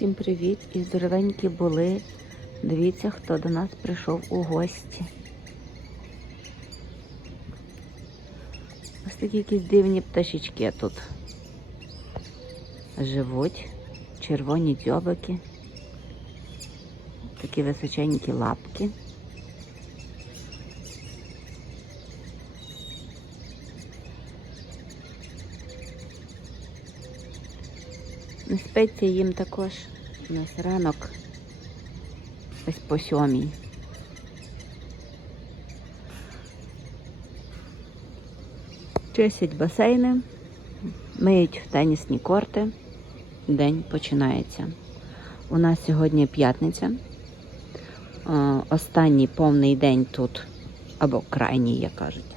Всім привіт! І здоровенькі були. Дивіться, хто до нас прийшов у гості. Ось такі якісь дивні пташечки тут живуть. Червоні дзьобики. Такі височенькі лапки. Спиться їм також. У нас ранок ось по сьомій. Чистять басейни, миють тенісні корти. День починається. У нас сьогодні п'ятниця. Останній повний день тут, або крайній, як кажуть,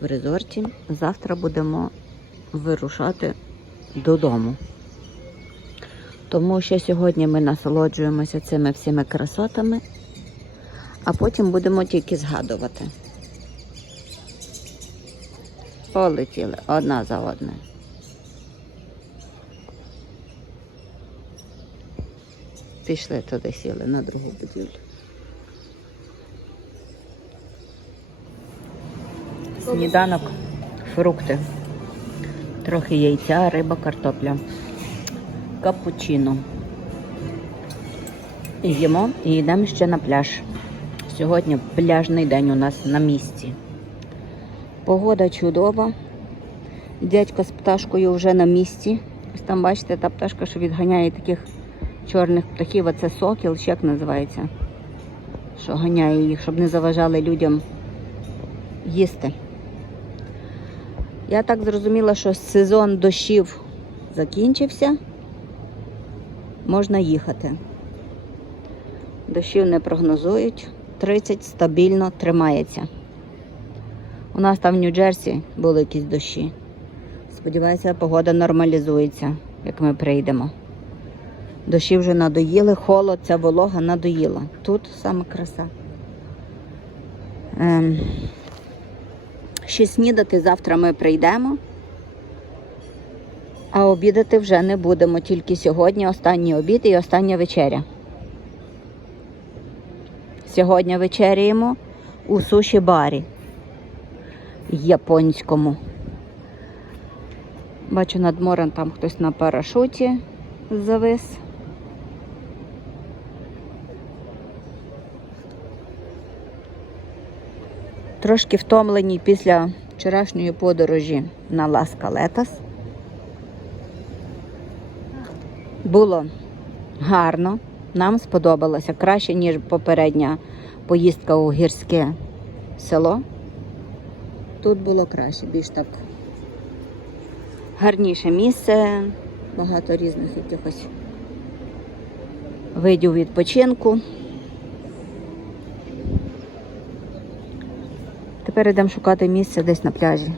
в резорті. Завтра будемо вирушати додому. Тому що сьогодні ми насолоджуємося цими всіми красотами, а потім будемо тільки згадувати. Полетіли одна за одною. Пішли туди, сіли на другу будівлю. Сніданок, фрукти, трохи яйця, риба, картопля капучино. Їмо і йдемо ще на пляж. Сьогодні пляжний день у нас на місці. Погода чудова. Дядько з пташкою вже на місці. Ось там, бачите, та пташка, що відганяє таких чорних птахів, а це сокіл, чи як називається, що ганяє їх, щоб не заважали людям їсти. Я так зрозуміла, що сезон дощів закінчився можна їхати. Дощів не прогнозують, 30 стабільно тримається. У нас там в Нью-Джерсі були якісь дощі. Сподіваюся, погода нормалізується, як ми прийдемо. Дощі вже надоїли, холод, ця волога надоїла. Тут саме краса. Ем, ще снідати завтра ми прийдемо. А обідати вже не будемо, тільки сьогодні останній обід і остання вечеря. Сьогодні вечеряємо у суші барі японському. Бачу над морем там хтось на парашуті завис. Трошки втомлені після вчорашньої подорожі на Лас Калетас. Було гарно, нам сподобалося краще, ніж попередня поїздка у гірське село. Тут було краще, більш так гарніше місце, багато різних якихось видів відпочинку. Тепер йдемо шукати місце десь на пляжі.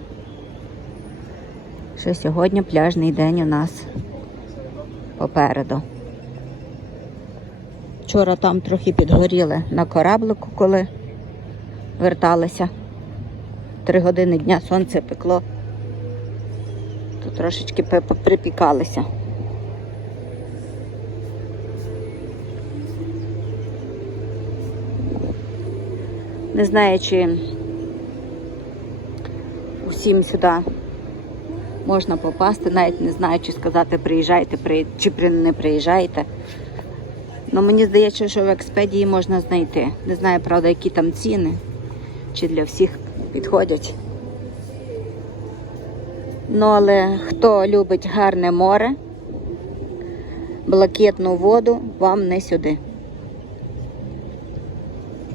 Ще сьогодні пляжний день у нас попереду. Вчора там трохи підгоріли на кораблику, коли верталися. Три години дня сонце пекло, то трошечки припікалися. Не знаю, чи усім сюди можна попасти, навіть не знаю, чи сказати приїжджайте, при... чи при... не приїжджайте. Ну мені здається, що в експедії можна знайти. Не знаю, правда, які там ціни, чи для всіх підходять. Ну, але хто любить гарне море, блакитну воду, вам не сюди.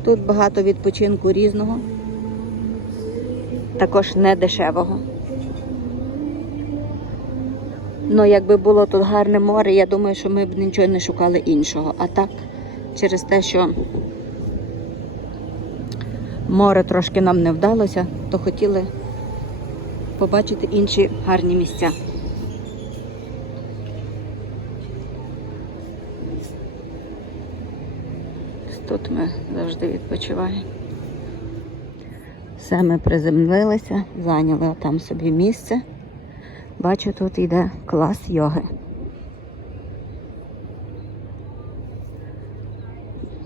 Тут багато відпочинку різного, також не дешевого. Ну, якби було тут гарне море, я думаю, що ми б нічого не шукали іншого. А так, через те, що море трошки нам не вдалося, то хотіли побачити інші гарні місця. Тут ми завжди відпочиваємо. Все ми приземлилися, зайняли там собі місце. Бачу, тут йде клас йоги.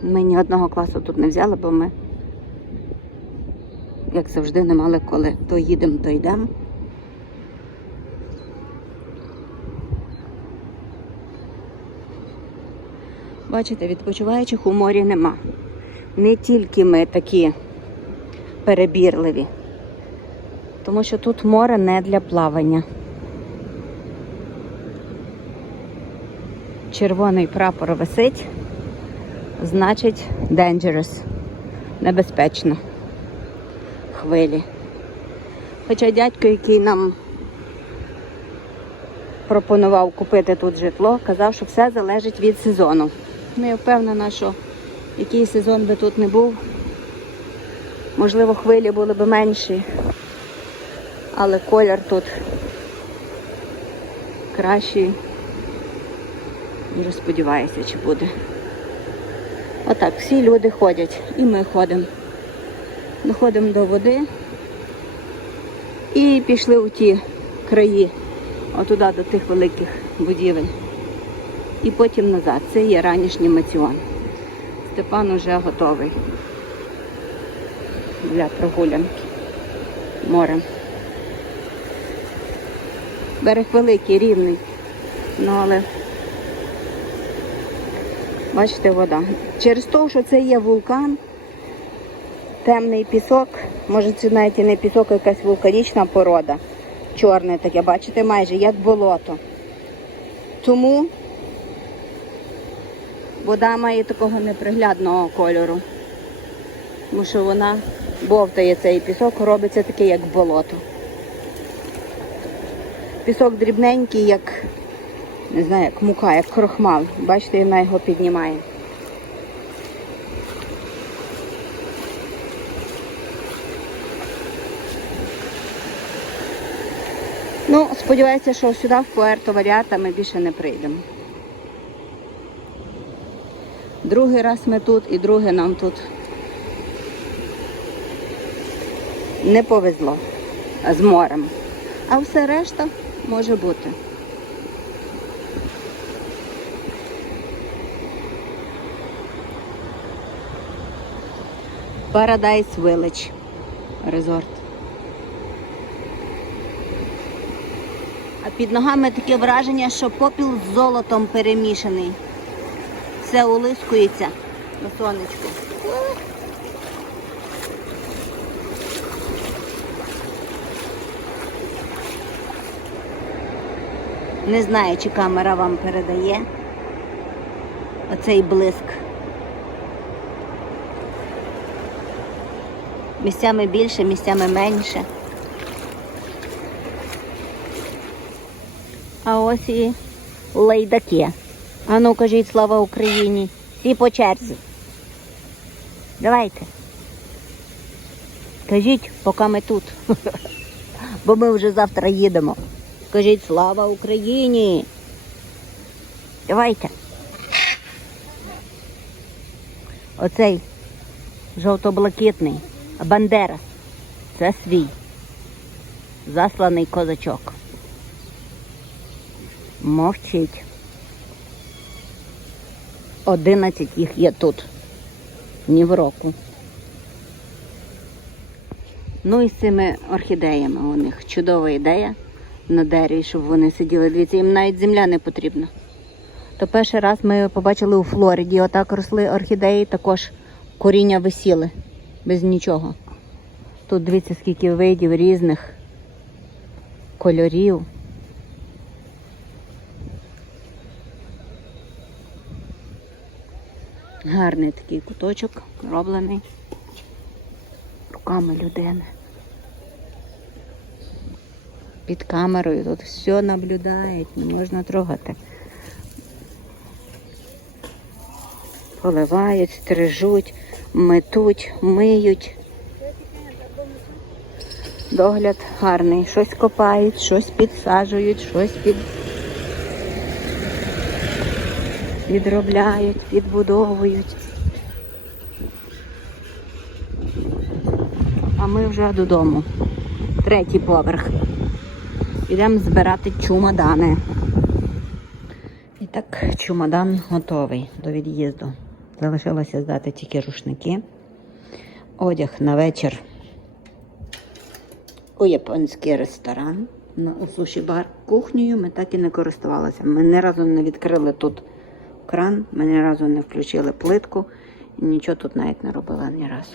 Ми ні одного класу тут не взяли, бо ми, як завжди, не мали коли. То їдемо, то йдемо. Бачите, відпочиваючих у морі нема. Не тільки ми такі перебірливі, тому що тут море не для плавання. Червоний прапор висить, значить dangerous, небезпечно. Хвилі. Хоча дядько, який нам пропонував купити тут житло, казав, що все залежить від сезону. Ну, я впевнена, що який сезон би тут не був, можливо, хвилі були б менші, але колір тут кращий. Дуже сподіваюся, чи буде. Отак, всі люди ходять, і ми ходимо. Доходимо до води і пішли у ті краї, отуди до тих великих будівель. І потім назад. Це є ранішній маціон. Степан уже готовий для прогулянки морем. Берег великий, рівний, ну але бачите, вода. Через те, що це є вулкан, темний пісок, може це навіть не пісок, а якась вулканічна порода. Чорне таке, бачите, майже як болото. Тому вода має такого неприглядного кольору. Тому що вона бовтає цей пісок, робиться такий, як болото. Пісок дрібненький, як, не знаю, як мука, як крохмал. Бачите, вона його піднімає. Ну, сподіваюся, що сюди в Пуерто Варіата ми більше не прийдемо. Другий раз ми тут і другий нам тут не повезло з морем. А все решта може бути. Paradise Village резорт. А під ногами таке враження, що попіл з золотом перемішаний. Все улискується на сонечку. Не знаю, чи камера вам передає оцей блиск. Місцями більше, місцями менше. А ось і лайдаки. А ну кажіть слава Україні. Всі по черзі. Давайте. Кажіть, поки ми тут. Бо ми вже завтра їдемо. Кажіть слава Україні. Давайте. Оцей жовто-блакитний Бандера. Це свій. Засланий козачок. Мовчить. Одинадцять їх є тут. Ні в року. Ну і з цими орхідеями у них чудова ідея на дереві, щоб вони сиділи. Дивіться, їм навіть земля не потрібна. То перший раз ми побачили у Флориді, отак росли орхідеї, також коріння висіли без нічого. Тут дивіться, скільки видів різних кольорів. Гарний такий куточок роблений руками людини. Під камерою тут все наблюдають, не можна трогати. Поливають, стрижуть, метуть, миють. Догляд гарний. Щось копають, щось підсаджують, щось під... підробляють, підбудовують. А ми вже додому. Третій поверх. Йдемо збирати чумадани. І так, чумадан готовий до від'їзду. Залишилося здати тільки рушники. Одяг на вечір у японський ресторан, на суші-бар. Кухнею ми так і не користувалися. Ми ні разу не відкрили тут кран, ми ні разу не включили плитку і нічого тут навіть не робили ні разу.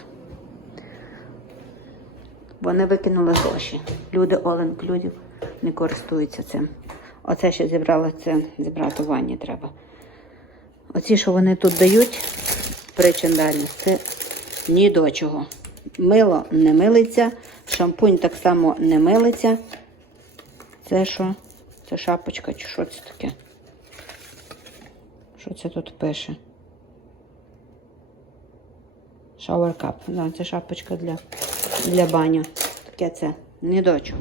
Вони викинули гроші. Люди all inclusive не користуються цим. Оце ще зібрали, це зібрати в ванні треба. Оці, що вони тут дають, причиндальність, це ні до чого. Мило не милиться, шампунь так само не милиться. Це що? Це шапочка чи що це таке? Що це тут пише? Cup. Да, це шапочка для, для баню. Таке це ні до чого.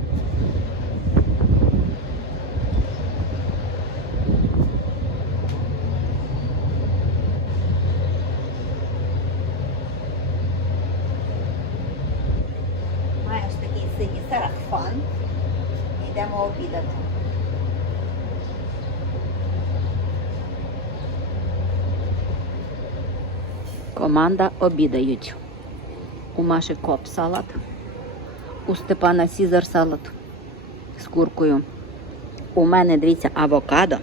Йдемо обідати. Команда обідають. У Маші коп салат, у Степана Сізар салат з куркою. У мене, дивіться, авокадо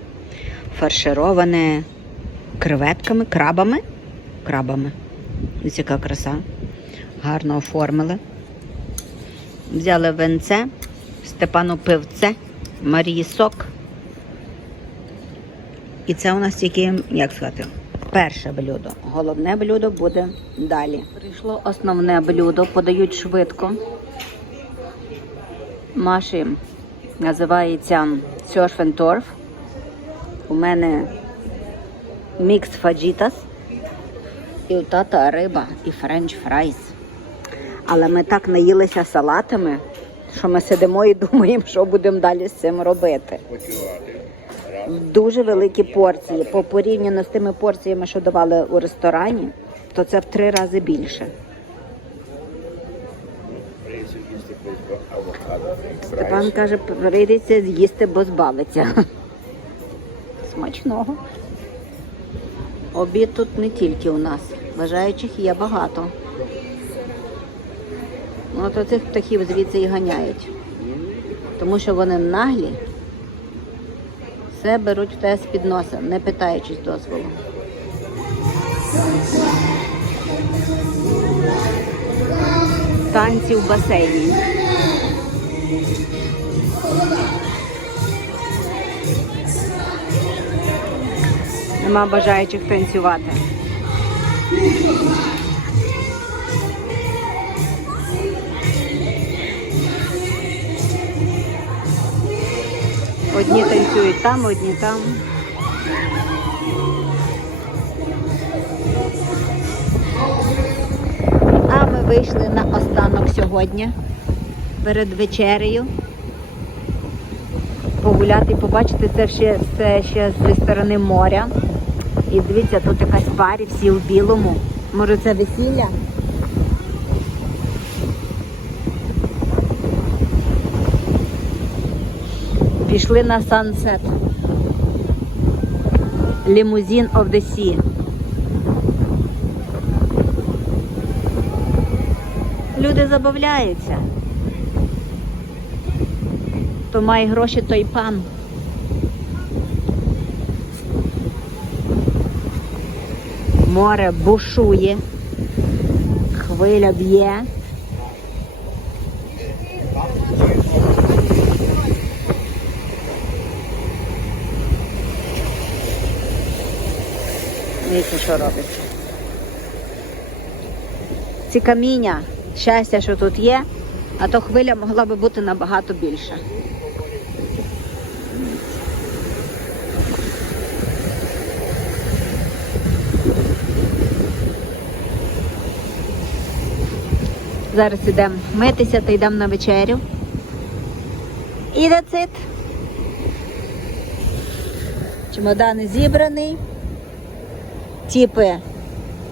фаршироване креветками, крабами. Крабами. Ось яка краса. Гарно оформили. Взяли венце, Степану пивце, Марії сок. І це у нас тільки, як сказати, перше блюдо. Головне блюдо буде далі. Прийшло основне блюдо, подають швидко. Маші називається Turf. У мене мікс фаджітас. І у тата риба і френч фрайс. Але ми так наїлися салатами, що ми сидимо і думаємо, що будемо далі з цим робити. Дуже великі порції. По порівняно з тими порціями, що давали у ресторані, то це в три рази більше. Степан каже, прийдеться з'їсти, бо збавиться. Смачного. Обід тут не тільки у нас. Бажаючих є багато. Ну, от оцих птахів звідси і ганяють. Тому що вони наглі, все беруть в те з-під носа, не питаючись дозволу. Танці в басейні. Нема бажаючих танцювати. Одні танцюють там, одні там. А ми вийшли на останок сьогодні перед вечерею. Погуляти і побачити це ще, це ще зі сторони моря. І дивіться, тут якась парі, всі у білому. Може це весілля? Пішли на of the Sea. Люди забавляються. Хто має гроші, той пан. Море бушує, хвиля б'є. Дивіться, що робиться. Ці каміння, щастя, що тут є, а то хвиля могла би бути набагато більша. Зараз йдемо митися та йдемо на вечерю. І that's. Чемодан зібраний. Типи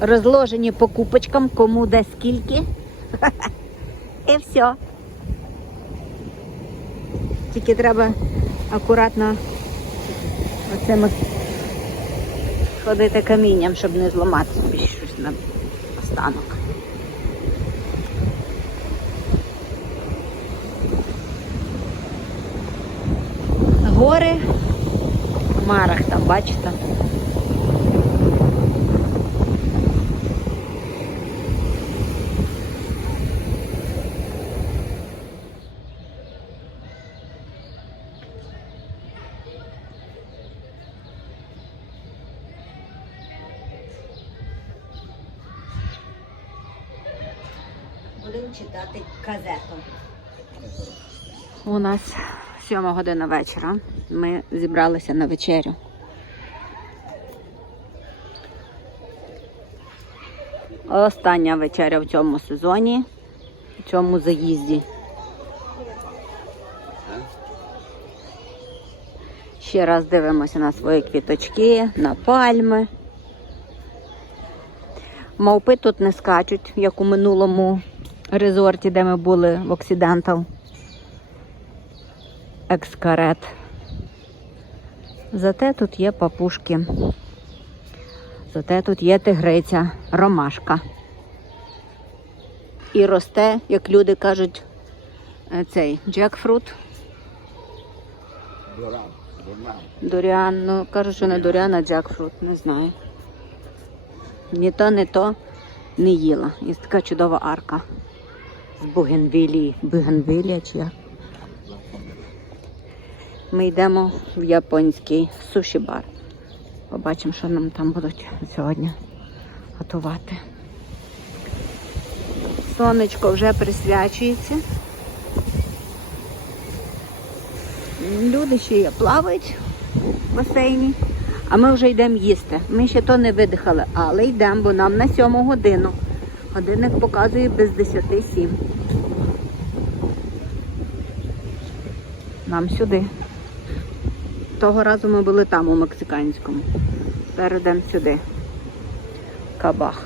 розложені по купочкам, кому де скільки. І все. Тільки треба акуратно оцими Сходити камінням, щоб не зламати собі щось на останок. Гори в марах там, бачите? Будемо читати газету. У нас сьома година вечора. Ми зібралися на вечерю. Остання вечеря в цьому сезоні, в цьому заїзді. Ще раз дивимося на свої квіточки, на пальми. Мавпи тут не скачуть, як у минулому резорті, де ми були в Оксидентал. Екскарет. Зате тут є папушки. Зате тут є тигриця, ромашка. І росте, як люди кажуть, е, цей джекфрут. Дуран. Доріан, ну кажуть, що не доріан, а джекфрут, не знаю. Ні то, не то не їла. Є така чудова арка з Бугенвілії. Бугенвілія чи як? Ми йдемо в японський суші-бар. Побачимо, що нам там будуть сьогодні готувати. Сонечко вже присвячується. Люди ще є плавають в басейні, а ми вже йдемо їсти. Ми ще то не видихали, але йдемо, бо нам на сьому годину. Годинник показує без 10 сім. Нам сюди. Того разу ми були там, у мексиканському. Тепер йдемо сюди. Кабах.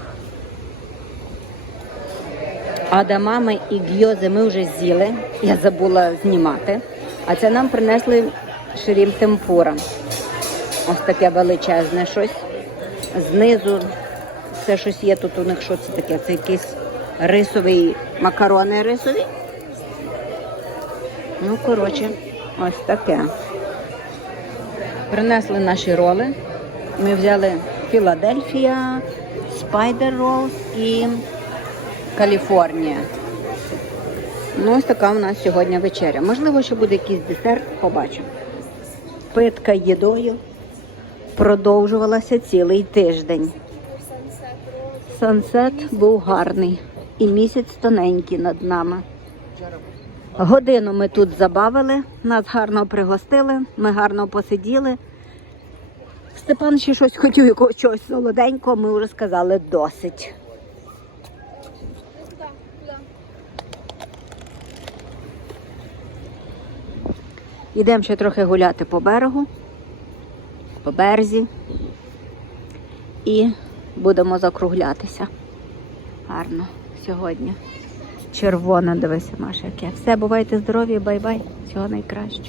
Адамами і гьози ми вже з'їли. Я забула знімати. А це нам принесли ширім темпура. Ось таке величезне щось. Знизу це щось є тут у них. Що це таке? Це якийсь рисовий макарони рисові. Ну, коротше, ось таке. Принесли наші роли. Ми взяли Філадельфія, Спайдер Ролл і Каліфорнія. Ну, ось така у нас сьогодні вечеря. Можливо, що буде якийсь десерт, побачимо. Питка їдою продовжувалася цілий тиждень. Сансет був гарний і місяць тоненький над нами. Годину ми тут забавили, нас гарно пригостили, ми гарно посиділи. Степан ще щось хотів якогось чогось солоденького, ми вже сказали досить. Йдемо ще трохи гуляти по берегу, по березі і будемо закруглятися. Гарно сьогодні. Червона, дивися, Маша, яке. Все, бувайте здорові, бай-бай. Всього найкращого.